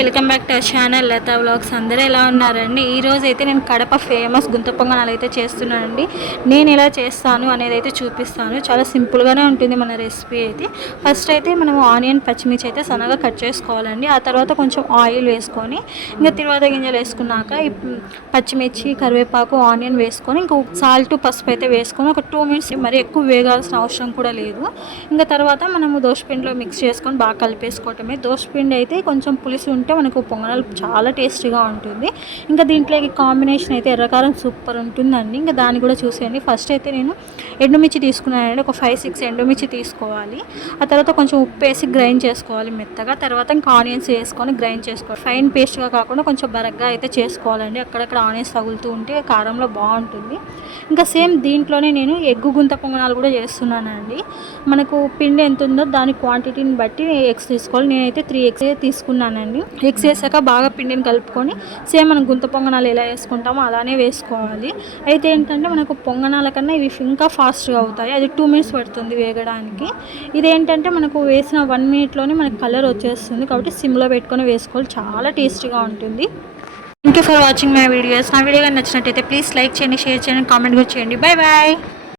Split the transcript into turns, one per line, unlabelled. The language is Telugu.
Welcome back to our channel Latha vlogs. అందరూ ఎలా ఉన్నారండి? ఈరోజు అయితే నేను కడప ఫేమస్ గుంత పొంగనాలు అయితే చేస్తున్నానండి. నేను ఎలా చేస్తాను అనేది అయితే చూపిస్తాను. చాలా సింపుల్గానే ఉంటుంది మన రెసిపీ అయితే. ఫస్ట్ అయితే మనం ఆనియన్ పచ్చిమిర్చి అయితే సన్నగా కట్ చేసుకోవాలండి. ఆ తర్వాత కొంచెం ఆయిల్ వేసుకొని ఇంకా తిరువాత గింజలు వేసుకున్నాక ఈ పచ్చిమిర్చి కరివేపాకు ఆనియన్ వేసుకొని ఇంకా సాల్ట్ పసుపు అయితే వేసుకొని ఒక టూ మినిట్స్ మరి ఎక్కువ వేగాల్సిన అవసరం కూడా లేదు. ఇంకా తర్వాత మనము దోశపిండిలో మిక్స్ చేసుకొని బాగా కలిపేసుకోవటమే. దోశపిండి అయితే కొంచెం పులుసు తింటే మనకు పొంగనాలు చాలా టేస్టీగా ఉంటుంది. ఇంకా దీంట్లోకి కాంబినేషన్ అయితే ఎర్రకారం సూపర్ ఉంటుందండి. ఇంకా దాన్ని కూడా చూసేయండి. ఫస్ట్ అయితే నేను ఎండుమిర్చి తీసుకున్నానండి. ఒక ఫైవ్ సిక్స్ ఎండుమిర్చి తీసుకోవాలి. ఆ తర్వాత కొంచెం ఉప్పు వేసి గ్రైండ్ చేసుకోవాలి మెత్తగా. తర్వాత ఇంకా ఆనియన్స్ వేసుకొని గ్రైండ్ చేసుకోవాలి. ఫైన్ పేస్ట్గా కాకుండా కొంచెం బరగ్గా అయితే చేసుకోవాలండి. అక్కడక్కడ ఆనియన్స్ తగులుతూ ఉంటే కారంలో బాగుంటుంది. ఇంకా సేమ్ దీంట్లోనే నేను ఎగ్గు గుంత పొంగనాలు కూడా చేస్తున్నానండి. మనకు పిండి ఎంత ఉందో దాని క్వాంటిటీని బట్టి ఎగ్స్ తీసుకోవాలి. నేనైతే త్రీ ఎగ్స్ తీసుకున్నానండి. మిక్స్ చేసాక బాగా పిండిని కలుపుకొని సేమ్ మనం గుంత పొంగనాలు ఎలా వేసుకుంటామో అలానే వేసుకోవాలి. అయితే ఏంటంటే మనకు పొంగనాల కన్నా ఇవి ఇంకా ఫాస్ట్గా అవుతాయి. అది టూ మినిట్స్ పడుతుంది వేగడానికి. ఇదేంటంటే మనకు వేసిన వన్ మినిట్లోనే మనకు కలర్ వచ్చేస్తుంది కాబట్టి సిమ్లో పెట్టుకొని వేసుకోవాలి. చాలా టేస్టీగా ఉంటుంది. Thank you for watching my videos నా వీడియో కానీ నచ్చినట్టయితే ప్లీజ్ లైక్ చేయండి షేర్ చేయండి కామెంట్ కూడా చేయండి. Bye bye